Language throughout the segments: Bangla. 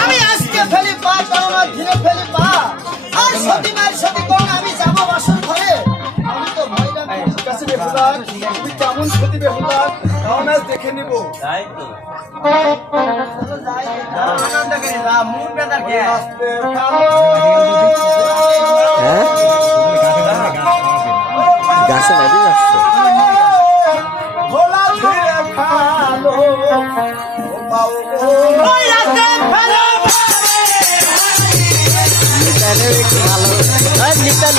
আমি আজকে ফেলি পা কারণ ধীরে ফেলি পা আর সতী মায়ের সাথে কোন আমি যাবো বাসর ঘরে আমি তো ভয় লাগে কাছে বেহুলা তুমি কেমন সতী বেহুলা কারণ আজ দেখে নিব তাই তো আনন্দ করে না মুখ বেদার কে গাছে নাকি যাচ্ছে ভোলা ধীরে খালো ওই রাতে ফেলো নিতানের একটু ভালো নিতান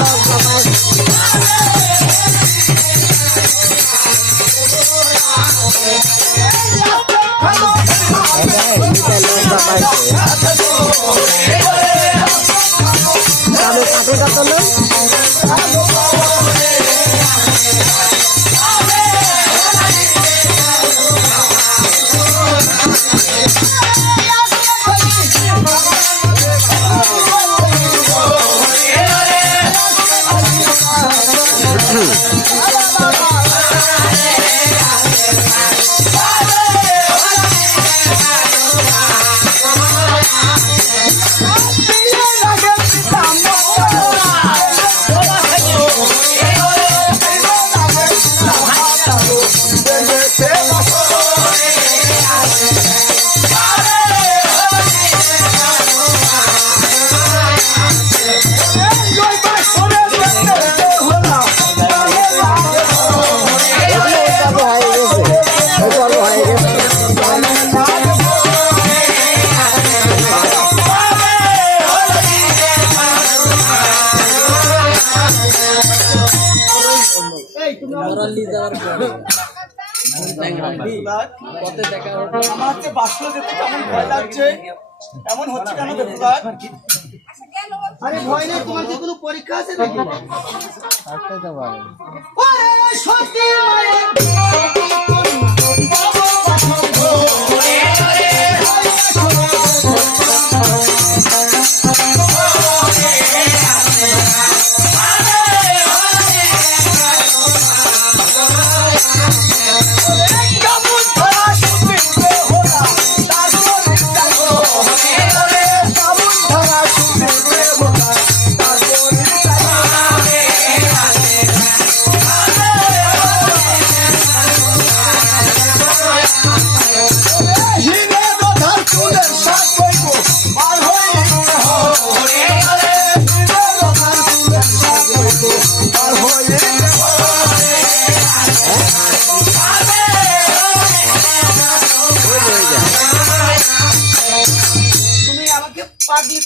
আমাকে বাসলে যেতে কেমন ভয় লাগছে এমন হচ্ছে কেন বেহুলা আরে ভয় নেই তোমার কি কোনো পরীক্ষা আছে নাকি ওরে সতী মায়ের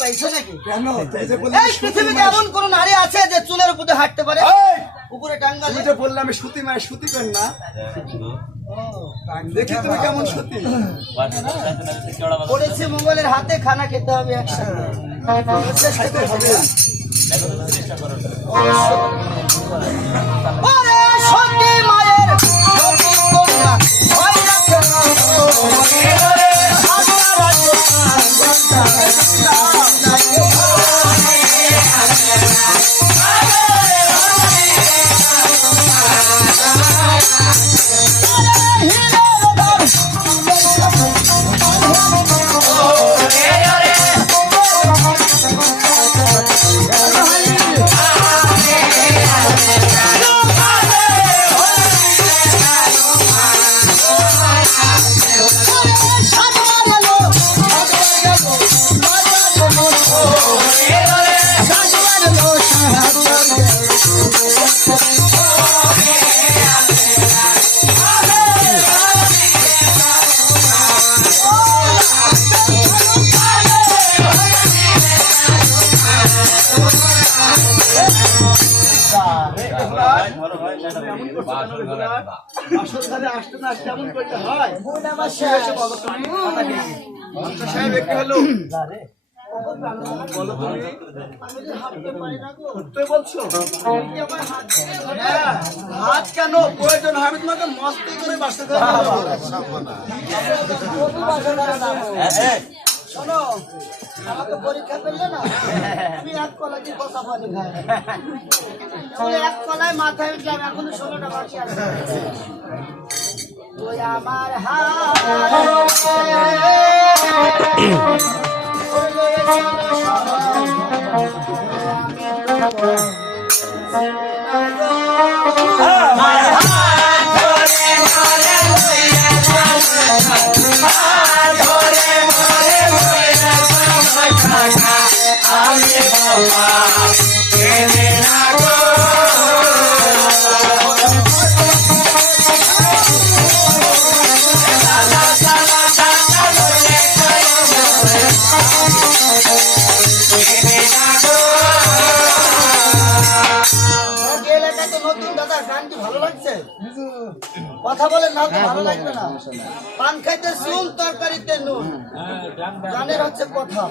পাইছো নাকি কেন এই পৃথিবীতে এমন কোন নারী আছে যে চুলের উপরে হাঁটতে পারে উপরে টাঙ্গা তুমি যে বললে আমি সতী মায়ের সতী পেন না দেখি তুমি কেমন সতী পড়েছে মোবাইলের হাতে খানা খেতে হবে একসাথে খাইতে হবে ওরে সতী মায়ের সতী কন্যা ভয় রাখে না আসতে না কেমন করতে হয় হলো হাত কেন প্রয়োজন আমি তোমাকে মস্তি করে বাঁচতে শোনো, আমাকে পরীক্ষা করলে না, তুমি এক কলা দিয়ে কথা পানি খায়। তাহলে এক কলায় মাথায় উঠলাম, এখনো 16টা বাকি আছে। তুই আমার নতুন দাদা, গানটি ভালো লাগছে? কথা বলেন না তো ভালো লাগবে না। পান খাইতে চুল, তরকারিতে নুন, গানের হচ্ছে কথা।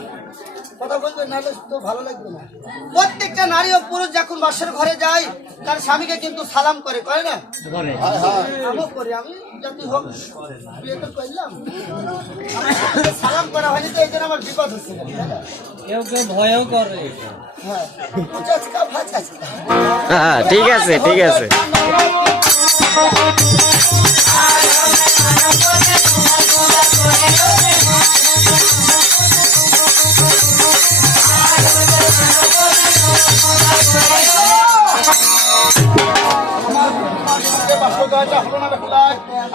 কথা বলবেন না তো ভালো লাগবে না। প্রত্যেকটা নারী ও পুরুষ যখন বাসর ঘরে যায়, তার স্বামীকে কিন্তু সালাম করে না? আমিও করি, আমি জাতি হোক বিয়ে তো করলাম, সালাম করা হয়নি তো এই জন্য আমার বিপদ হচ্ছে। কেউ কেউ ভয়ও করে। হ্যাঁ, হ্যাঁ, ঠিক আছে, ঠিক আছে।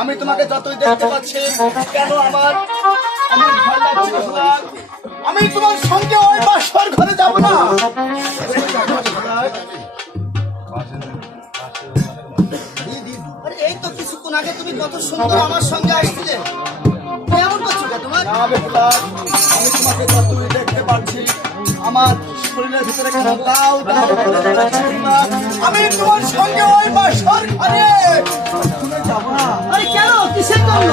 আমি তোমাকে যতই দেখতে পাচ্ছি, কেন আমার ভয় লাগছে বেহুলা? আমি তোমার সঙ্গে ওই বাসর ঘরে যাব না। আরে এই তো কিছুক্ষণ আগে তুমি কত সুন্দর আমার সঙ্গে আসছিলে, কেমন করছো তোমার? না বেহুলা, আমি তোমাকে যতই দেখতে পাচ্ছি, আমার শরীরের ভিতরে কেন দাও দাও করে যাচ্ছে বেহুলা। আমি তোমার সঙ্গে ওই বাসর ঘরে যাব না। আরে কেন, কিসের জন্য?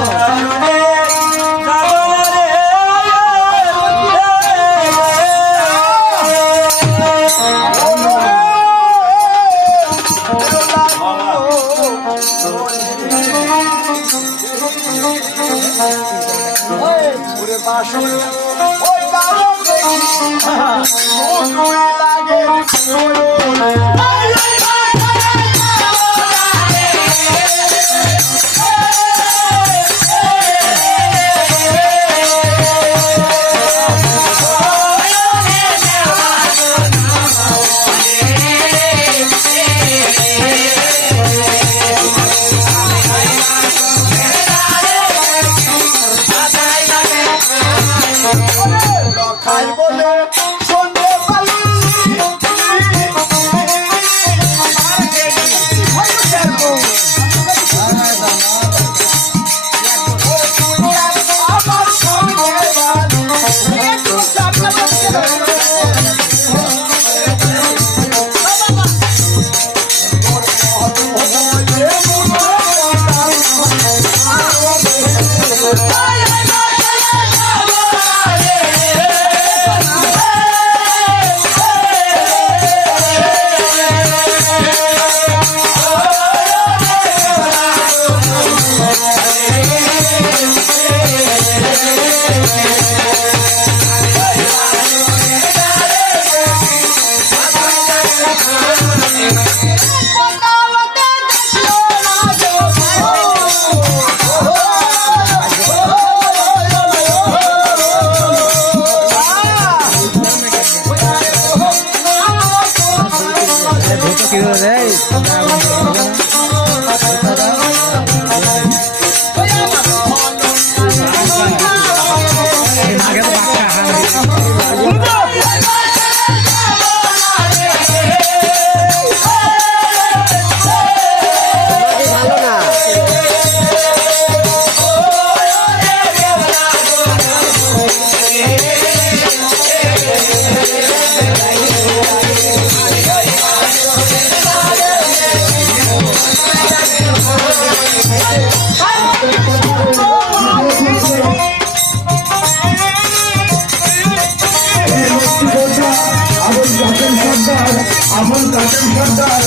আমল কাশেম সর্দার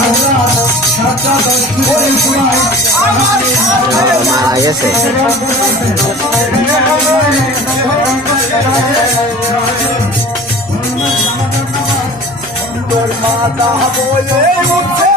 আজ রাত 7:10 সময় মারা গেছে। যাবো এই মুখে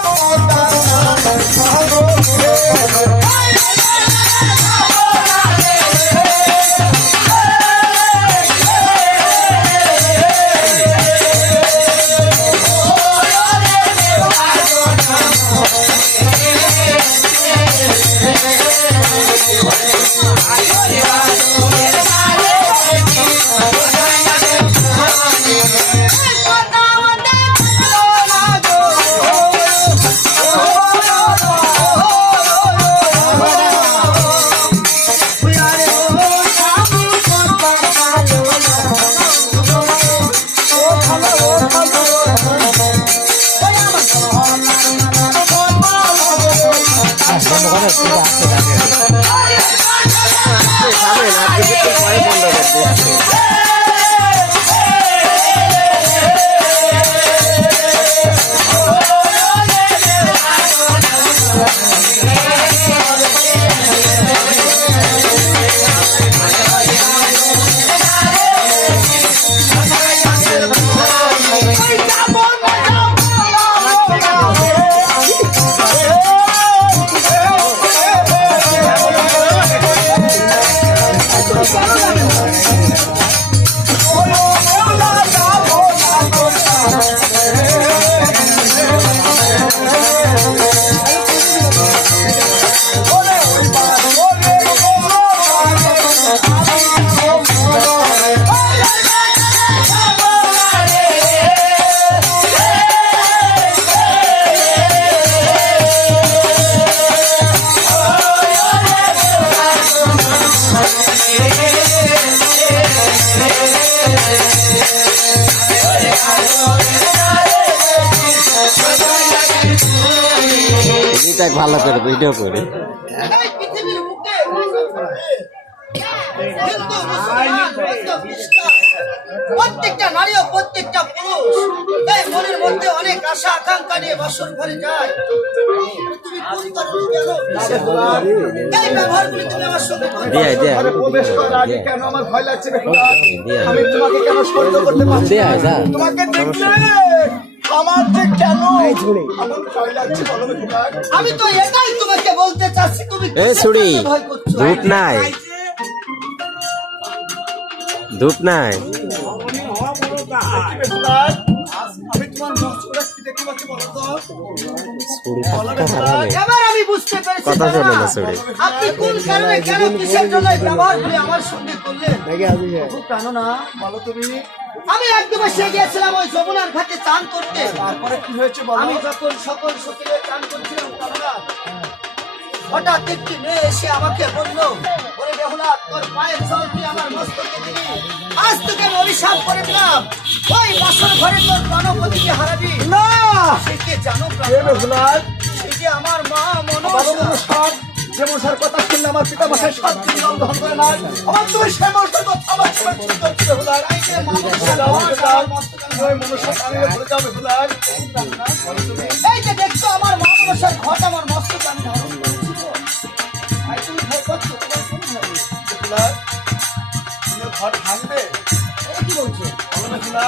ভালো করে ভিডিও করে এই পৃথিবীর বুকে হিন্দু, মুসলমান, বৌদ্ধ, খ্রিস্টান, প্রত্যেকটা নারী ও প্রত্যেকটা পুরুষ এই মনের মধ্যে অনেক আশা আকাঙ্ক্ষা নিয়ে বাসর ঘরে যায়। তুমি কোন কারণে কেন এই ব্যবহারগুলি তুমি আমার সঙ্গে করো? দিয়ে দিয়ে ঘরে প্রবেশ করার আগে কেন আমার ভয় লাগছে বেহুলা? আমি তোমাকে কেন সহ্য করতে পারছি না? তোমাকে দেখলে আমার যে কেন আমার ভয় লাগছে বলো বেহুলা? আমি তো এটাই তোমাকে বলতে চাচ্ছি, তুমি এ ছুরি ভয় করছো। ধূপ নাই ধূপ নাই বেহুলা, আমি তোমার মুখটা কি দেখতে পাচ্ছি বলো তো? ছুরি পাক্কা হারালে এবার আমি বুঝতে পেরেছি কথা বাবা, শোনে না ছুরি আপনি কোন কারণে কেন কিসের জন্য এই ব্যবহারগুলি আমার সঙ্গে করলেন? খুব জানো না, বলো তুমি আমি একদম এসে গিয়েছিলাম ওই যমুনার ঘাটে চান করতে। তারপরে কি হয়েছে বলো? আমি যখন সকল সকিলে চান করছিলাম কামনা, হঠাৎ একটি মেয়ে এসে আমাকে বলল, বলে বেহুলা তোর পায়ের জল তুই আমার মস্তকে দিবি, আজ তোকে আমি অভিশাপ করে দিলাম, ওই বাসর ঘরে তোর গণপতিকে হারাবি না সে কে জানো কে প্রাণ? বেহুলা? সে যে আমার মা বাবা মনসা। মনসার যে মনসার কথা শুনলে আমার পিতা মাসের 7 দিন জল গ্রহণ করে না, আমার তুমি সে মনসার কথা আমার সঙ্গে শুরু করছি বেহুলা। এই যে মা মনসা, যাও আমার বেহুলা, মস্তকে আমি ওই মনসার কানে ভরে যাও বেহুলা। এই যে দেখছো আমার মা মনসার ঘট আমার মস্তকে আমি ধারণ করেছি তো। আর তুমি ভয় করছো, তোমার কোন ভয়? বেহুলা, তুমি ঘর ভাঙবে? এই কি বলছো? বলো বেহুলা,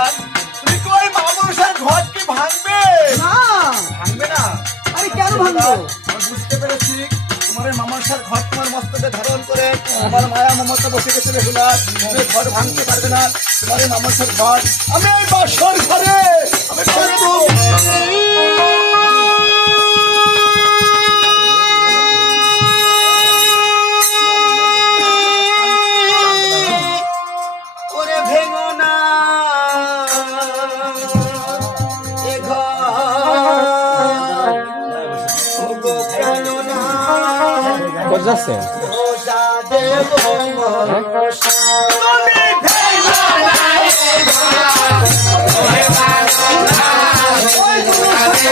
তুমি কি ওই মা মনসার ঘর কি ভাঙবে? না, ভাঙবে না? আমি কেন ভাঙবো? আমি বুঝতে পেরেছি তোমার এই মামাশার ঘর তোমার মস্তকে ধারণ করে আমার মায়া মমতা বসে গেছে বেহুলা। তুমি ঘর ভাঙতে পারবে না তোমার এই মামাশার ঘর। আমি এই বাসর ঘরে আমি থাকবো। ওরে ভেঙো না এ ঘর, ওগো প্রাণো না কোথায় যাচ্ছেন রোজা দেব মনসা। তুমি ভেঙো না এ ঘর, ওরে প্রাণো না, ওই মনসা